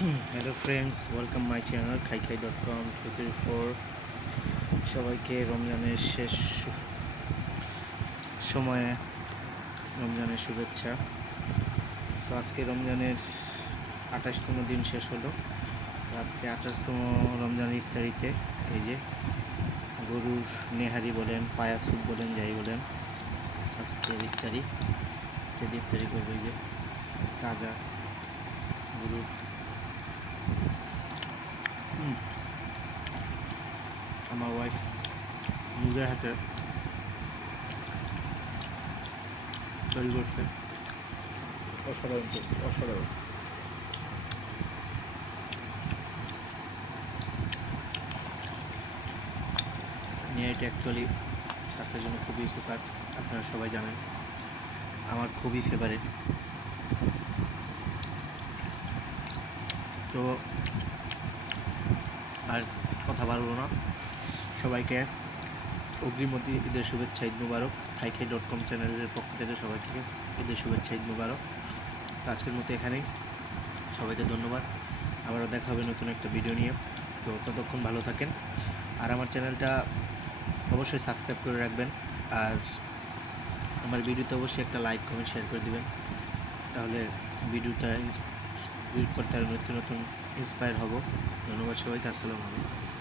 Hello friends welcome my channel Khai Khai dot com two three four সবাইকে রমজানের শেষ সময়ে রমজানের শুভেচ্ছা। তো আজকে রমজানের আঠাশতম দিন শেষ হলো। আজকে আঠাশতম রমজানের ইফতারিতে এই যে গরুর নেহারি বলেন পায়া স্যুপ বলেন, যাই বলেন আজকে ইফতারি। ইফতারি করব এই যে তাজা গরুর আমার ওয়াইফ নিজের হাতে তৈরি করছে অসাধারণ অসাধারণ নিয়ে এটা অ্যাকচুয়ালি স্বাস্থ্যের জন্য খুবই উপকার, আপনারা সবাই জানেন। আমার খুবই ফেভারিট তো, আর কথা বাড়বো না। সবাইকে অগ্রিমতি ঈদের শুভেচ্ছা, ঈদ মুবারক। খাই ডট কম চ্যানেলের পক্ষ থেকে সবাইকে ঈদের শুভেচ্ছা, ঈদ মুবারক। তো আজকের মতো এখানেই। সবাইকে ধন্যবাদ। আবারও দেখা হবে নতুন একটা ভিডিও নিয়ে। তো ততক্ষণ ভালো থাকেন। আর আমার চ্যানেলটা অবশ্যই সাবস্ক্রাইব করে রাখবেন। আর আমার ভিডিওতে অবশ্যই একটা লাইক কমেন্ট শেয়ার করে দিবেন। তাহলে ভিডিওটা ইন্স- করতে নতুন নতুন ইন্সপায়ার হব। ধন্যবাদ সবাইকে। আসসালামু আলাইকুম।